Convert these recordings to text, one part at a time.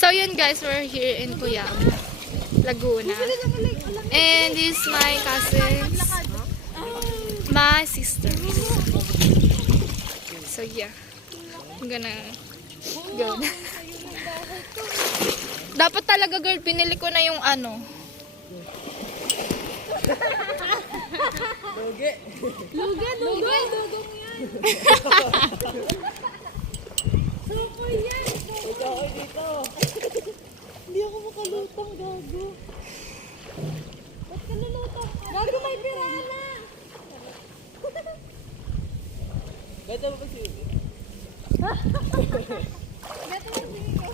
So yun guys, we're here in Cuyam, Laguna. And this is my cousins, my sisters. So yeah, I'm gonna go na. Dapat talaga girl, pinili ko na yung ano. Lugi. Dugong yan. Supoy yan. Ikaw ay dito. Hindi ako makalutang, gago. Ba't ka nalutang? Gago, may pirana. Ganda mo ba si Ubi? Beto mo singin ko.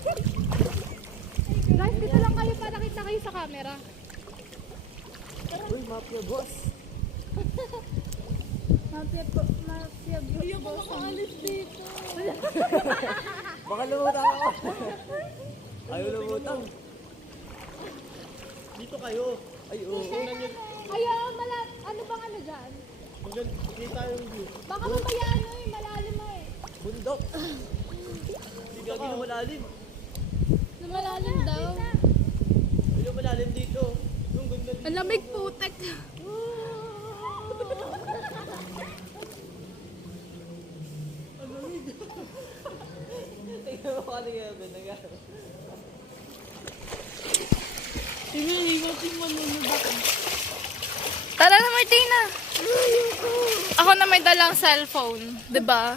Guys, dito lang kayo para kita kayo sa camera. Uy, mafia boss. Mafia boss. Hindi ako makaalis dito. Baka lumutang ako. Ayaw lumutang. Dito kayo. Ay, oo. Ayaw, ano bang ano dyan? Kita yung view. Baka mamaya ano eh, malalim eh. Bundok. Hindi gagi na malalim. Malalim daw. Ayaw malalim dito. Yung ganda dito. Ang lamig putek. Tingnan mo ka niya. Nangyari. Tara na Martina. Ako na may dalang cellphone, 'di ba?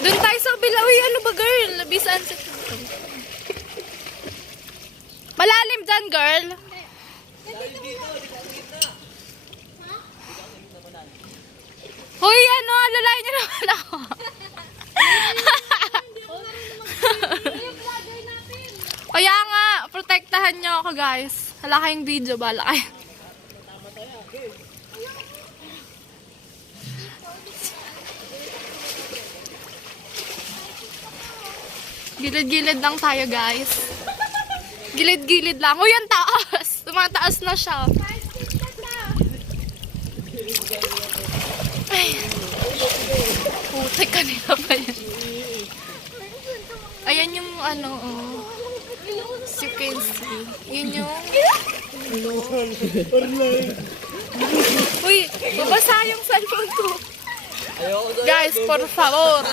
Doon tayo sa kabila. Uy, ano ba girl? Bisan sa... Malalim dyan, girl. Hoy, ano? Lalayan niyo naman ako. Kaya nga, protektahan niyo ako, guys. Hala kayong video, bala kayo. Gilid-gilid lang tayo, guys. Gilid-gilid lang. Uy, ang taas. Tumataas na siya. Ay. Putik, kanila pa yan. Ayan yung ano, oh. As you can see. Yun yung... Uy, babasa yung cellphone ko. Guys, por favor.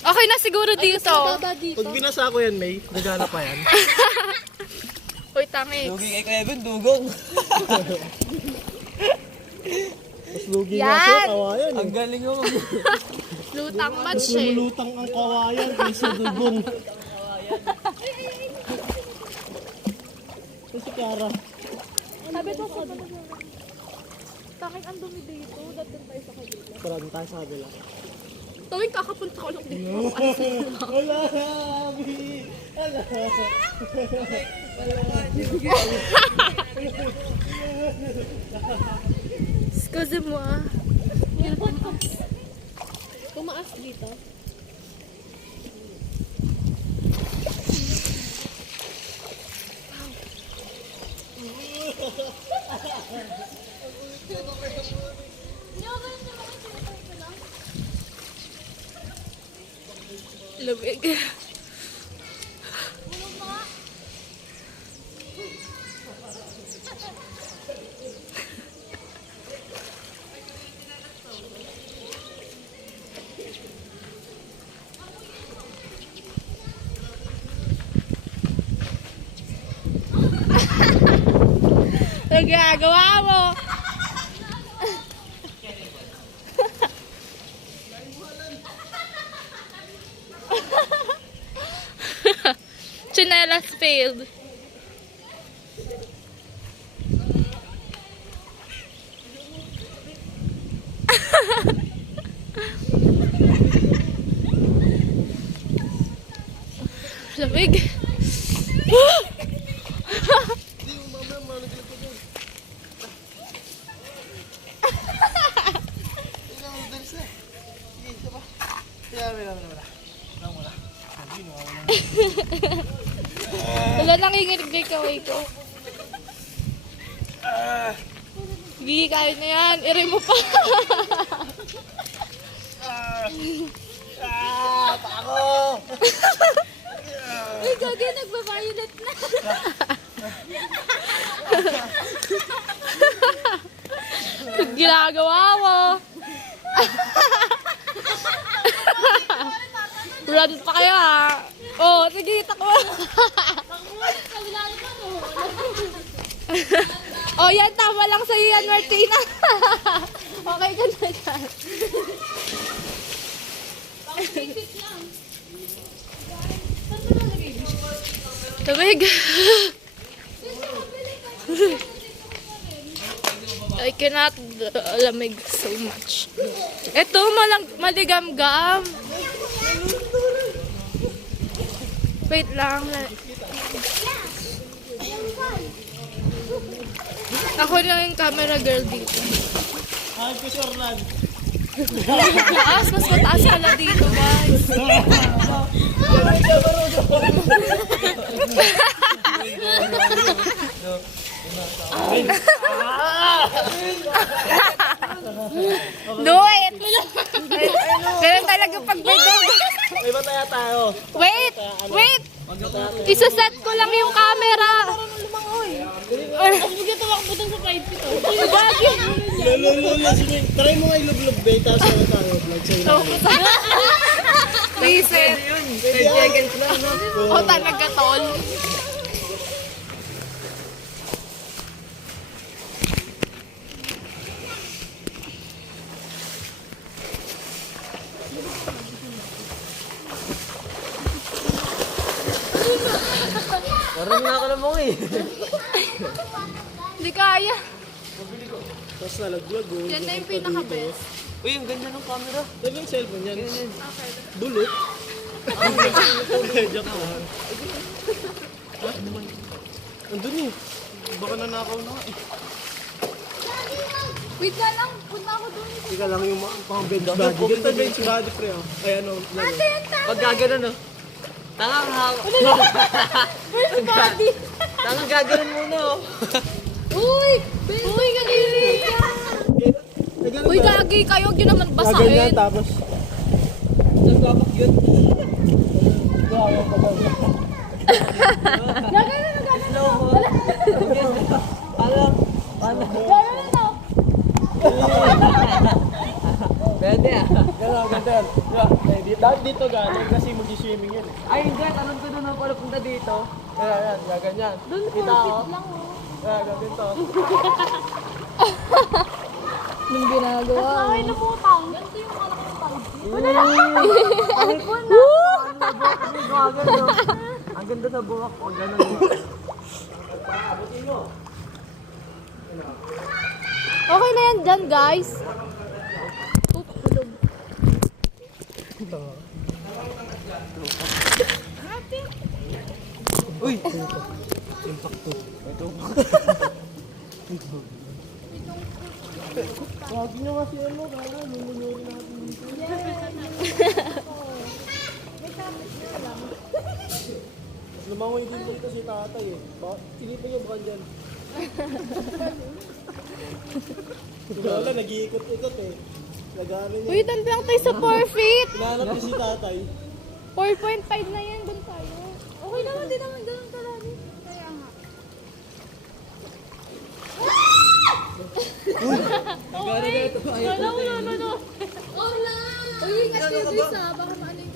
Okay na siguro dito. Pag binasa ko yan, May, nagana pa yan. Uy, tangik. Lugi kay Kevin, dugong. Mas lugi Yan. nga siya, kawayan. Ang galing mo. Lutang match eh. Lumulutang ang kawayan kaysa dugong. Ito si Cara. Sabi ko sa Takit ang dumi dito. Dadan tayo sa kabila. Parang tayo sa kabila. Tuwing kakapunta ko lang dito. Wala! Abi! Wala! Excuse mo ah. Tumaas dito. Lumig. Nagagawa mo. Chinelas failed. Lamig. Wala nang hinginig kay kaway ko. Hindi, kaya na yan. Iri mo pa. pa ako! Uy, gagi, nagbabayulat na. Ginagawa mo. Run pa kayo ha. Oh, sige, takbo. Oh, yan, tama lang sa'yo yan, Martina. Okay ka na yan. Tabig. I cannot lamig so much. Ito, maligam-gam. Wait lang. Ako na yung camera girl dito. Ay, ko si Orlan. Mataas, mas mataas pala dito, guys. Do it! Ganun talaga pag may dog. May bataya tayo. Wait! Wait! Isaset ko lang yung camera. Ang bigyan tumakbo dun sa 5 feet. Lolo, sige. Try mo nga ilog-log, be. Tapos ano tayo, vlog sa'yo na. Reset. 10 seconds lang, no? O talaga, tol. Parang nakalamang eh. Hindi kaya. Tapos nalaglag, oh. Yan na yung pinaka-best. Uy, ang ganda ng camera. Yan yung cellphone yan. Okay. Bulot. Joke lang. Andun eh. Baka nanakaw na nga eh. Wait ka lang, punta ako dun. Ika lang yung pang bench body. Ganito bench body, pre. Oh. Ay, ano. Pag gaganon, no? Tangang hawak. First body. Tangang gaganon muna, oh. Uy! Uy, kadiri ka! Uy, gagi kayo. Huwag yun naman Gaganyan, basahin. tapos. Nagbabak yun. Gagawin na, gagawin na. Paano? Gagawin na. Pwede ah. Ganun. Dapat dito galing kasi mag-swimming yun eh. Ay, hindi. Tanong ko na pala punta dito. Yan, gaganyan. Dun, 4 Kita feet ako. lang oh. Ganito. Anong ginagawa? Ay, lumutang. Ganito yung malaking tawag. Ang ganda sa buhok ko. Ganun mo. Abutin mo. Okay na yan dyan, guys. Uy! Impacto. Ito. Wag nyo kasi ano, kaya lulunurin natin dito. Mas lumangoy din dito si tatay eh. Silipin yung bukan dyan. Wala, nag-iikot-ikot eh. Nag-ano niya. Uy, doon lang tayo sa 4 feet. Hinahanap niya si tatay. 4.5 na yan. Doon tayo. Okay naman, di naman ganun karami. Kaya nga. Nagano na ito. Ayaw No. Oh, na! Uy, ingat kayo guys ah. Baka maano yung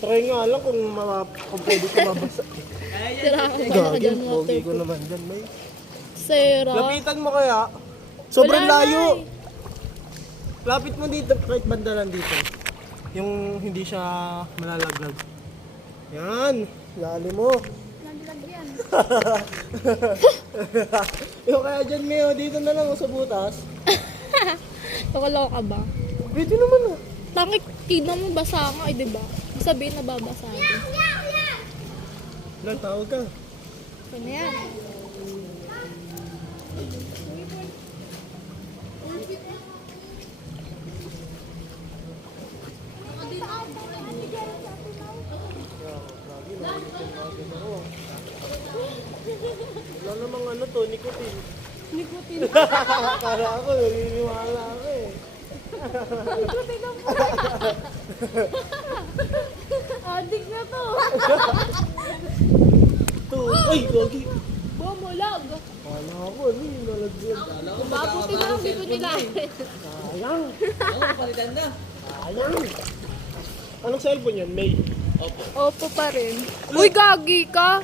Try nga lang kung pwede ka mabasa. Gagin, pogi ko naman dyan. May Sera. lapitan mo kaya. Sobrang Wala na layo. Lapit mo dito, kahit banda lang dito. Yung hindi siya malalaglag. Yan, lalim mo. Naglag yan. Yung kaya dyan, Meo, dito na lang sa butas. Pakalaw ka ba? Pwede naman ah. Tangik, tina mo basa ka, eh, diba? Sabihin na babasa ka. Lang, tawag ka. Ano yan? Wala namang ano to, nicotine. Nikutin. Para ako, naniniwala ako eh. Nikutin lang mo. Adik na to. Ay, gogi. Bumulag. Kala ko, ano yung nalagyan? Mabuti na hindi ko nilahin. Sayang. Oo, palitan na. Sayang. Anong cellphone yan, May? Opo pa rin. Uy, gagi ka!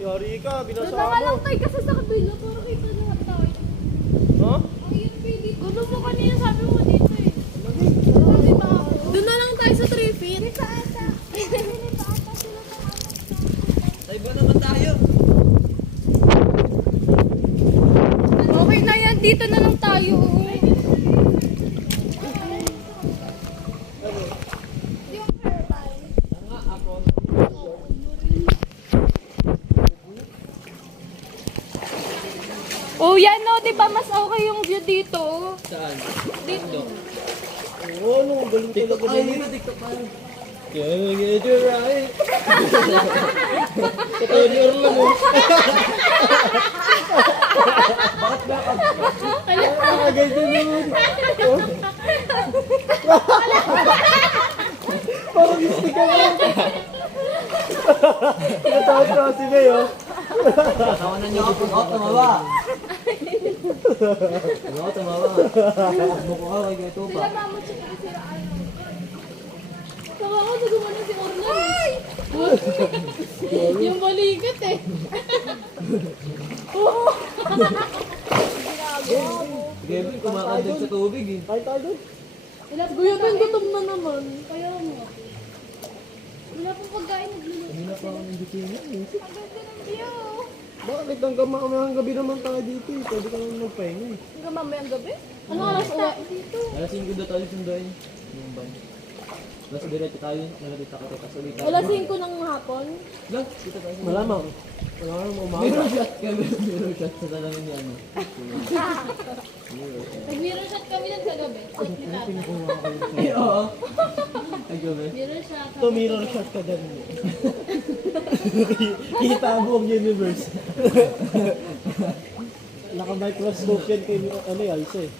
Yari ka, binasa Doon na nga mo. lang tayo kasi sa kabila. Para kita na tayo. Ha? Ayun, pwede. Gulo mo kanina sabi mo dito eh. Doon na lang tayo sa 3 feet. Sa iba naman tayo. Okay na yan, dito na lang tayo. Oh, yan no, di ba mas okay yung view dito? Saan? Dito. Oo, ano, galing talaga Ay, na hindi yun. na TikTok pa. Can get you right. Tutorial lang mo. Ganyan naman. Parang gusto ka mo. Natawad ka si May, oh. Tawanan niyo ako pag tumawa. Ako tumawa. Buko ka kay Gato pa. Saka ako, nagumano si Orlan. Yung balikat eh. Gavin, kumakadag sa tubig eh. Kain tayo doon. Kuya Ben, gutom na naman. Kaya mo. Wala pong pagkain, nagluluto. Hindi na pa ako nandito yun. Ang ganda ng view. Bakit hanggang gabi naman tayo dito eh. Pwede ka naman magpahinga eh. Hanggang mamayang gabi? Ano oras uwi? Dito. Alas 5 daw tayo sunduin. Yung ban. Tapos diretso tayo. Nalatita ka tapos ulit tayo. Alas 5 ng hapon. Lang, dito tayo. Malamang. Malamang umaga. Mirror shot kami. Mirror shot sa talamin ni ano. Nag-mirror shot kami dyan sa gabi. Shot ni Tata. Ay, oo. Ay, gabi. Mirror shot. Ito, mirror shot ka dyan. Kita ang buong universe. Naka-microscope yan kay ano yan, isa eh.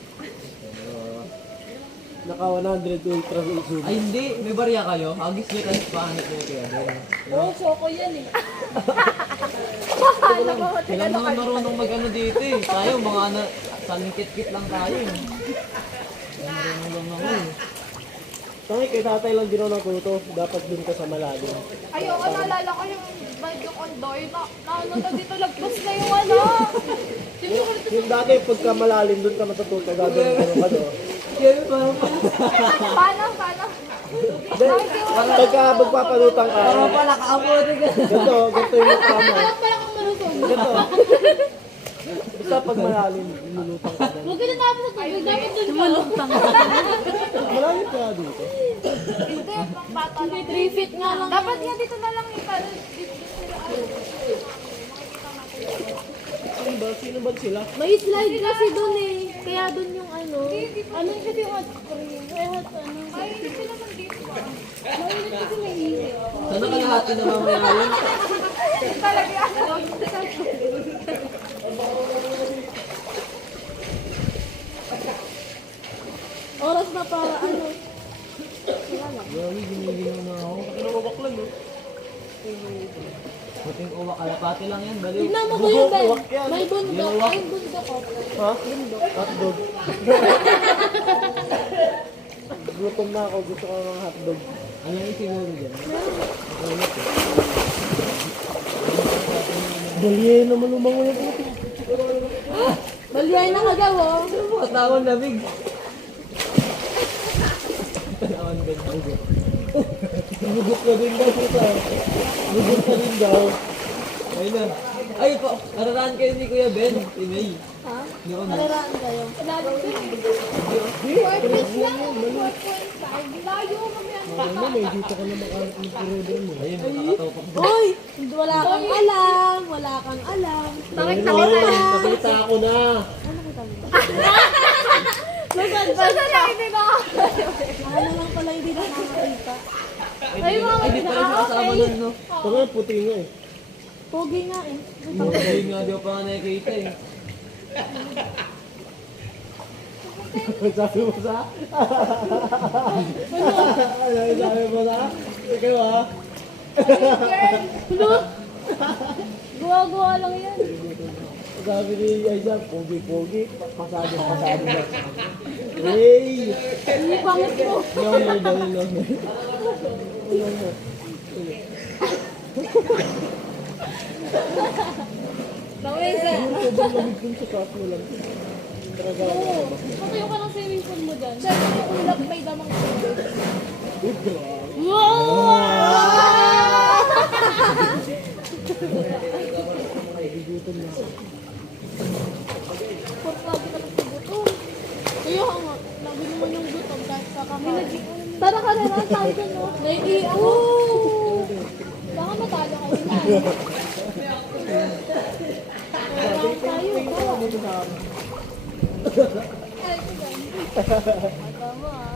Naka 100 ultra zoom. Ay, hindi. May barya kayo. Agis nyo kasi paanit nyo kaya din. Oo, choco yan eh. Sila mga marunong mag-ano dito eh. Tayo, mga ano, salingkit-kit lang tayo eh. Marunong lang ako eh. Tangi, kay tatay lang din ako nagkuto. Dapat dun ka sa malalim. Ayoko, naalala ko yung Bandung Ondoy. Ano na dito, lagpas na yung ano. Yung dati, pagka malalim, dun ka matututo. Gagawin ka naman, ano. Kaya parang Paano? Pagka magpapalutang ka, pala kaabuti ka. ganito yung mukha mo. Parang kang malusog. Ganito. Basta pag malalim, nilulutang ka dun. Huwag ka na tapos sa tubig. Dapat dun ka. Malalim ka dito. Hindi, pang bata lang. 3 feet nga lang. Dapat nga dito na lang yung parang dito sila. Sino ba sila? May slide kasi dun eh. Kaya dun yung ano. Ano yung kasi hot spring. Kaya hot ano. Ay, hindi sila nandito. Mainit kasi may isip. Sana kalahati na mamaya yun. Talaga yan. Oras na para ano. Grabe, giniginaw na ako. Kinawawak lang, no? Puting uwak, kalapati lang yan. Baliw. Tignan mo ko yung Ben. Buwak yan. May bundok. Ay, bundok ko. Ha? Hotdog. Gutom na ako. Gusto ko ng hotdog. Ano yung siguro dyan? Dali naman lumangoy ako. Baliyay na kagawa. Katawan lamig. Katawan ganda. Gugup ka din daw, puta. Gugup ka din daw. Ayun na. Ay, nararaan kayo ni Kuya Ben. Si May. Ha? Noon. Nararaan kayo. Lalim ko eh. Layo kami ang Ano, may dito ka na mag-program mo. Ayun, nakakatawpak. Uy! Wala kang alam. Wala kang alam. Nakita ko na. Ano lang pala hindi na nakakita. Ay, di pala siya kasama nun, no? Ito nga, puti nga eh. Pogi nga eh. Ay, nga, di ko pa nga nakikita eh. Sabi mo sa? Ano sabi mo sa? Ikaw ha? Gawa-gawa lang yan. Sabi ni Aiza, pogi-pogi, pasado na. Hey! Hindi pangit mo. Longer daw, longer. Longer. Nawisa. Sobrang lamig dun sa cut mo lang. Talaga. Oo. Patayo ka ng swimming pool mo dyan. Siyempre yung ulap may damang tubig. Gutom na. Portable ka lang sa gutom. Kaya nga, labi naman yung gutom kahit kakakain. Tara ka na lang tayo dyan, no? Naiiyak ako. Baka matalo kayo na. Kailangan tayo. Ay, ito dyan. Tama ah.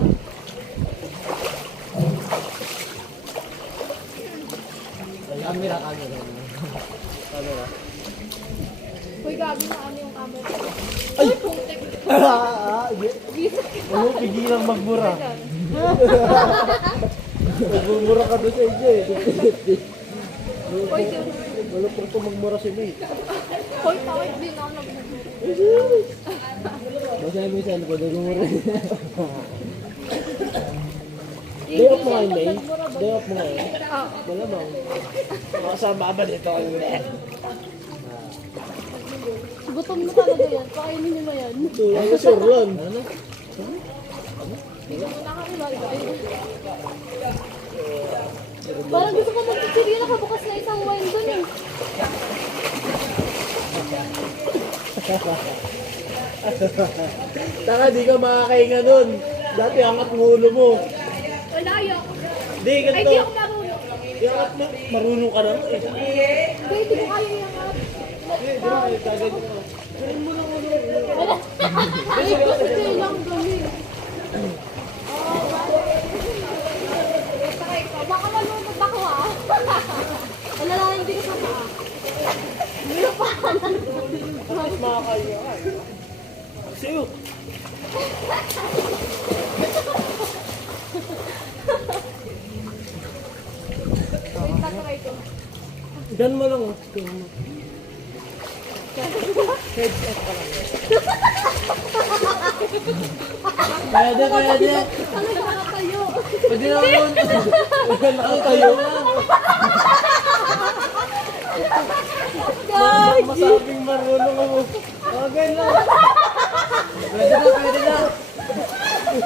Camera. Uy, gabi na ano yung camera. Uy, putik. Ano, pigilang magmura. Magmura ka doon sa inyo eh. Uy, yun. Wala po ito magmura si May. Uy, tawid din ako nag-video. Basahin mo yung saan ko, nagmura. Day off mo ngayon, May? Day off mo ngayon? Wala bang? Makasama ba dito? Gutom na talaga yan. Pakainin nyo na yan. Tulad na sure lang. Hindi mo nakakilala. Parang gusto ko mag-chichirya. Nakabukas na isang wine dun eh. Taka, di ka makakainga nun. Dati angat mo ulo mo. Wala ayoko. Di, Ay, ganito. di ako marunong. Angat mo. Marunong ka naman eh. Hindi, hindi ko kaya yung at. Wala. Ay, gusto lang gawin. Baka malunod ako ah. Wala lang, hindi ko sa paa. Hindi ko pa. Mas makakainga ka. Siyo. Wait, tatry ko. Dan mo lang. Oh. Pwede. Ano nakatayo? Pwede naman. Nakatayo na. Masabing marunong ako. Okay lang.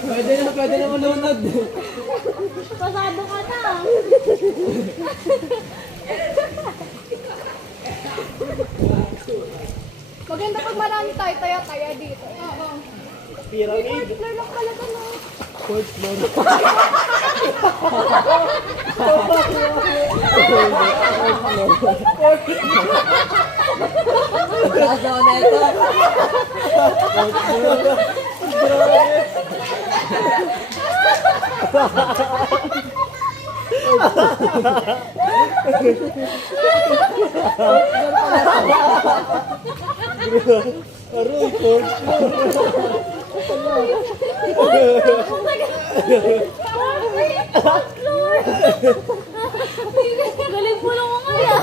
Pwede na manunod. Pasado ka na. Maganda pag marami tayo, taya dito. Oo. Pyramid. Floor lang pala ka no. Fourth floor. Kaso na ito. Aroy, fourth Galing mo lang nga yan.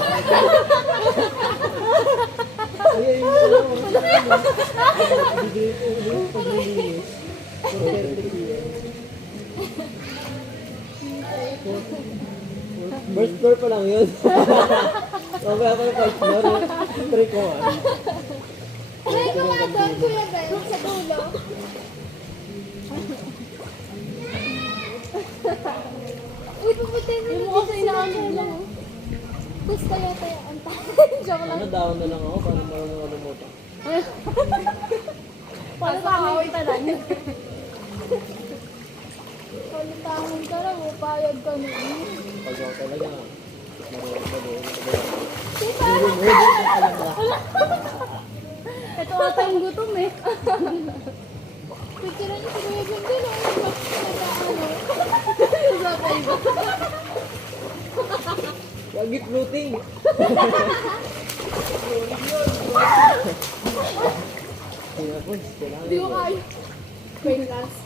First floor pa lang yun. Okay ako yung first floor. Trick ko ah. Try ko nga doon, Kuya Ben, sa dulo. Uy, pupuntayin mo na kasi inaano lang. Tapos tayo, ang tayo. Joke lang. Ano down na lang ako para marunong ako lumuto. Palutahon ka lang. Palutahon ka lang, upayag ka na. Pag ako talaga, marunong ka doon. Tita! Ito ata yung gutom eh. Picture niyo si Kuya Ben din. Sabay ba? Lagi floating. Hindi ko kaya. Wait, last.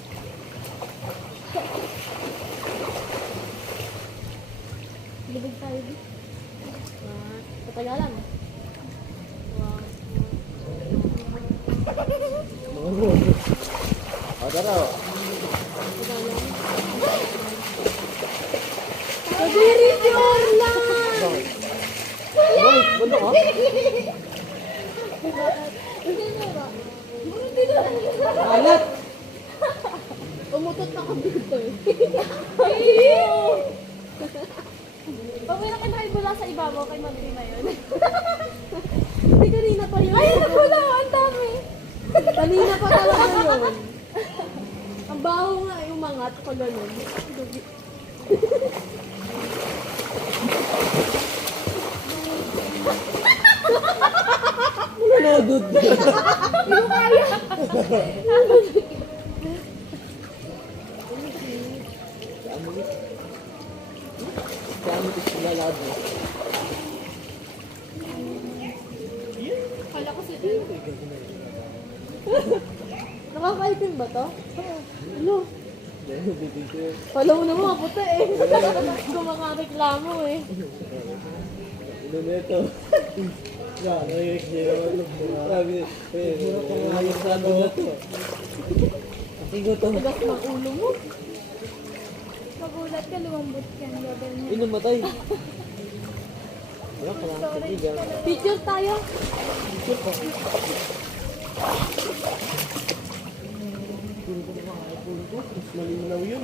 Libig tayo di. Patagalan. O, tara. Kadiri si Orlan! Boy, banda ka? Alat! Umutot ako dito eh. Pag may nakinahay bula sa ibabaw kay Madri na yun. Hindi kanina pa yun. Ay, nabula! Ang dami! Kanina pa talaga yun. Ang baho nga ay umangat ko ganun. Nalodod. Kaya mo ito lalado. Kala ko si Nakakaitim ba to? Ano? Palaw na mga puti eh. Gumakareklamo eh. Ano na ito? Yan, narinig niya naman. Sabi, ayos na ano na ito. Tingko to. Tagas ng ulo mo. Magulat ka, lumambot yan. Level mo. Inamatay. Wala ka lang kaibigan. Picture tayo. Malinaw yun.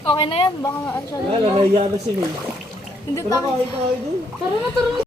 Okay na yan, baka maaan siya. Wala, nahiya na si May. Hindi Wala tayo. kahit tayo dun. Tara na, tara na.